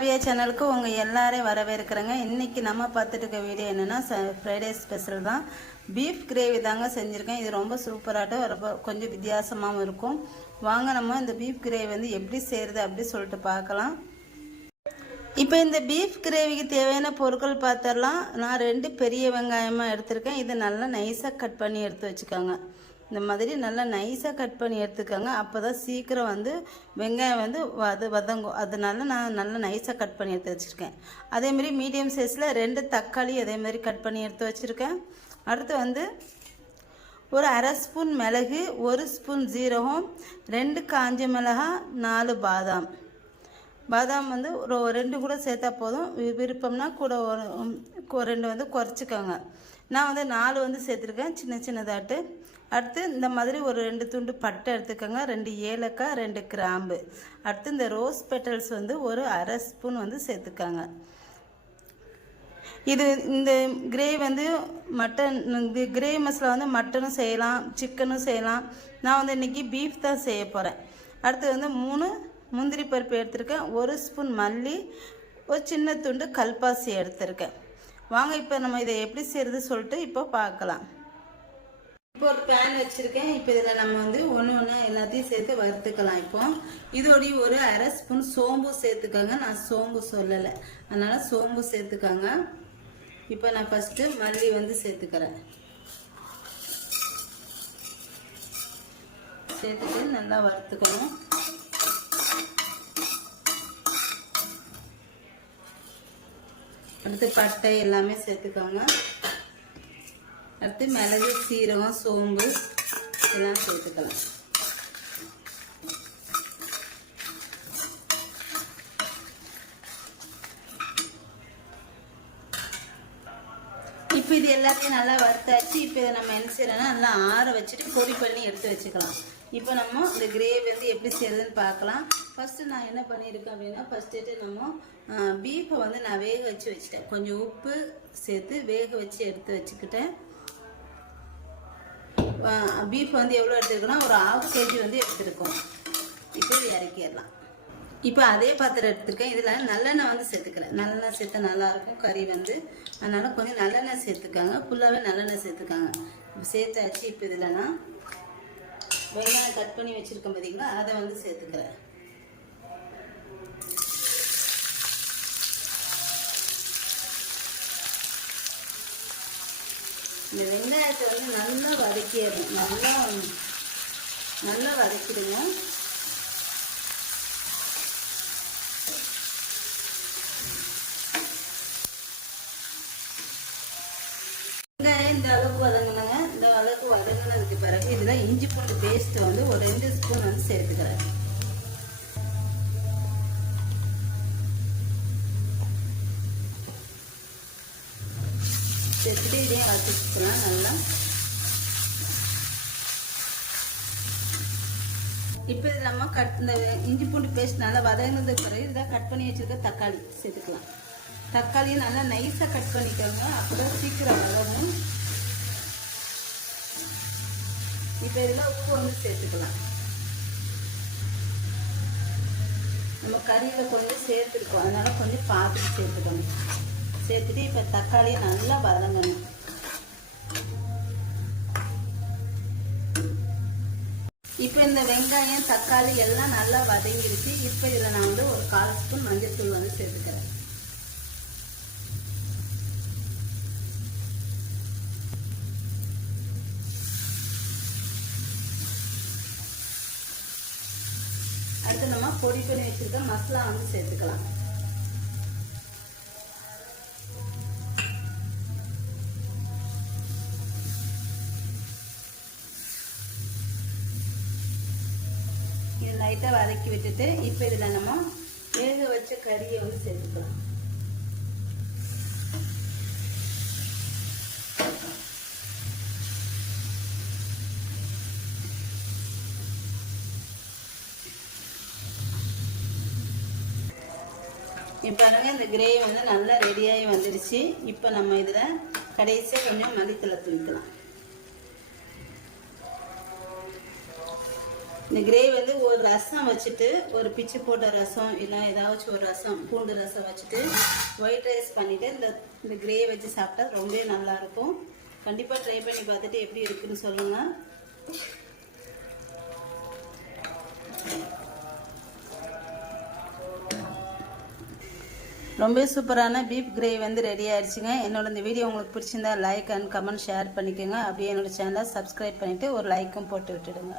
சேனலுக்கு உங்கள் எல்லாரையும் வரவேற்கிறேங்க. இன்றைக்கி நம்ம பார்த்துட்டு இருக்க வீடியோ என்னென்னா ஃப்ரைடே ஸ்பெஷல் தான். பீஃப் கிரேவி தாங்க செஞ்சுருக்கேன். இது ரொம்ப சூப்பராகட்டும், ரொம்ப கொஞ்சம் வித்தியாசமாகவும் இருக்கும். வாங்க நம்ம இந்த பீஃப் கிரேவி வந்து எப்படி செய்கிறது அப்படி சொல்லிட்டு பார்க்கலாம். இப்போ இந்த பீஃப் கிரேவிக்கு தேவையான பொருட்கள் பார்த்துடலாம். நான் 2 பெரிய வெங்காயமாக எடுத்திருக்கேன். இது நல்லா நைஸாக கட் பண்ணி எடுத்து வச்சுக்கோங்க. இந்த மாதிரி நல்லா நைஸாக கட் பண்ணி எடுத்துக்கோங்க. அப்போ தான் சீக்கிரம் வந்து வெங்காயம் வந்து வதங்கும். அதனால நான் நல்லா நைஸாக கட் பண்ணி எடுத்து வச்சுருக்கேன். அதேமாதிரி மீடியம் சைஸில் 2 தக்காளி அதேமாதிரி கட் பண்ணி எடுத்து வச்சுருக்கேன். அடுத்து வந்து ஒரு 1/2 ஸ்பூன் மிளகு, 1 ஸ்பூன் ஜீரகம், 2 காஞ்ச மிளகாய், 4 பாதாம். பாதாம் வந்து ஒரு 2 கூட சேர்த்தா போதும். விருப்பம்னா கூட 2 வந்து குறைச்சிக்கோங்க. நான் வந்து 4 வந்து சேர்த்துருக்கேன், சின்ன சின்னதாட்டு. அடுத்து இந்த மாதிரி ஒரு 2 துண்டு பட்டை எடுத்துக்கோங்க, 2 ஏலக்காய், 2 கிராம்பு. அடுத்து இந்த ரோஸ் பெட்டல்ஸ் வந்து ஒரு 1/2 ஸ்பூன் வந்து சேர்த்துக்கோங்க. இந்த கிரேவி வந்து மட்டன் கிரேவி மசாலா வந்து மட்டனும் செய்யலாம், சிக்கனும் செய்யலாம். நான் வந்து இன்றைக்கி பீஃப் தான் செய்ய போகிறேன். அடுத்து வந்து 3 முந்திரி பருப்பு எடுத்திருக்கேன், 1 ஸ்பூன் மல்லி, ஒரு சின்ன துண்டு கல்பாசி எடுத்திருக்கேன். வாங்க இப்போ நம்ம இதை எப்படி செய்கிறது சொல்லிட்டு இப்போ பார்க்கலாம். இப்போ ஒரு பேன் வச்சுருக்கேன். இப்போ இதில் நம்ம வந்து ஒன்று எல்லாத்தையும் சேர்த்து வறுத்துக்கலாம். இப்போ இதோடைய ஒரு 1/2 ஸ்பூன் சோம்பு சேர்த்துக்கோங்க. நான் சோம்பு சொல்லலை, அதனால் சோம்பு சேர்த்துக்கோங்க. இப்போ நான் ஃபஸ்ட்டு மல்லி வந்து சேர்த்துக்கிறேன். சேர்த்துட்டு நல்லா வறுத்துக்கணும். அடுத்து பட்டை எல்லாமே சேர்த்துக்கோங்க. அடுத்து மிளகு, சீரகம், சோம்பு எல்லாம் சேர்த்துக்கலாம். இப்போ இது எல்லாத்தையும் நல்லா வறுத்தாச்சு. இப்போ இதை நம்ம என்ன செய்யறோம்னா நல்லா ஆற வச்சுட்டு பொடி பண்ணி எடுத்து வச்சுக்கலாம். இப்போ நம்ம இந்த கிரேவி வந்து எப்படி செய்யறதுன்னு பார்க்கலாம். ஃபஸ்ட்டு நான் என்ன பண்ணியிருக்கேன் அப்படின்னா, ஃபஸ்ட்டு நம்ம பீஃபை வந்து நான் வேக வச்சு வச்சுட்டேன். கொஞ்சம் உப்பு சேர்த்து வேக வச்சு எடுத்து வச்சுக்கிட்டேன். பீஃப் வந்து எவ்வளோ எடுத்துருக்கோன்னா ஒரு 1/2 கேஜி வந்து எடுத்துருக்கோம். இப்போ இது இறக்கிடலாம். இப்போ அதே பாத்திரம் எடுத்துருக்கேன். இதில் நல்லெண்ணெய் வந்து சேர்த்துக்கிறேன். நல்லெண்ணெய் சேர்த்தா நல்லாயிருக்கும் கறி வந்து, அதனால் கொஞ்சம் நல்லெண்ணெய் சேர்த்துக்காங்க. ஃபுல்லாகவே நல்லெண்ணெய் சேர்த்துக்காங்க. இப்போ சேர்த்தாச்சு. இப்போ இதில் நான் வெங்காயம் கட் பண்ணி வச்சுருக்கேன் பார்த்தீங்களா, அதை வந்து சேர்த்துக்கிறேன். இந்த வெங்காயத்தை வந்து நல்லா வதக்கிடணும். நல்லா வதக்கிடுங்க. வெங்காயம் இந்த அளவுக்கு வதங்கினங்க. இந்த அளவுக்கு வதங்கினதுக்கு பிறகு இதில் இஞ்சி பூண்டு பேஸ்ட்டை வந்து ஒரு 2 ஸ்பூன் வந்து சேர்த்துக்கிறேன். சேர்த்துட்டு இதையும் வதக்கிக்கலாம் நல்லா. இப்போ இது நம்ம இந்த இஞ்சி பூண்டு பேஸ்ட் நல்லா வதங்கினதுக்கு பிறகு இதை கட் பண்ணி வச்சுருக்க தக்காளி சேர்த்துக்கலாம். தக்காளியை நல்லா நைஸாக கட் பண்ணிக்கோங்க, அப்போதான் சீக்கிரம் வதங்கும். இப்போ இதில் உப்பு வந்து சேர்த்துக்கலாம். நம்ம கறியில் கொஞ்சம் சேர்த்துருக்கோம், அதனால் கொஞ்சம் பார்த்துட்டு சேர்த்துக்கணும். சேர்த்துட்டு இப்போ தக்காளியை நல்லா வதங்கணும். இப்போ இந்த வெங்காயம் தக்காளி எல்லாம் நல்லா வதங்கிருச்சு. இப்போ இதில் நான் வந்து ஒரு 1/4 ஸ்பூன் மஞ்சள் தூள் வந்து சேர்த்துக்கிறேன். அடுத்து நம்ம பொடி பண்ணி வச்சிருக்க மசாலா வந்து சேர்த்துக்கலாம். இது லைட்டாக வதக்கி விட்டுட்டு இப்போ இதில் நம்ம வேக வச்ச கறியை வந்து சேர்த்துக்கலாம். இப்போ இந்த கிரேவி வந்து நல்லா ரெடியாகி வந்துடுச்சு. இப்போ நம்ம இதில் கடைசியாக கொஞ்சம் மல்லித்தழை தூக்கலாம். இந்த கிரேவி வந்து ஒரு ரசம் வச்சுட்டு, ஒரு பிச்சு போட்ட ரசம் இல்லை ஏதாச்சும் ஒரு ரசம், பூண்டு ரசம் வச்சுட்டு ஒயிட் ரைஸ் பண்ணிவிட்டு இந்த கிரேவி வச்சு சாப்பிட்டா ரொம்பவே நல்லாயிருக்கும். கண்டிப்பாக ட்ரை பண்ணி பார்த்துட்டு எப்படி இருக்குன்னு சொல்லுங்கள். ரொம்ப சூப்பரான பீஃப் கிரேவி வந்து ரெடி ஆயிடுச்சுங்க. என்னோட இந்த வீடியோ உங்களுக்கு பிடிச்சிருந்தா லைக் அண்ட் கமெண்ட் ஷேர் பண்ணிக்கோங்க. அப்படியே என்னோட சேனலை சப்ஸ்கிரைப் பண்ணிவிட்டு ஒரு லைக்கும் போட்டு விட்டுடுங்க.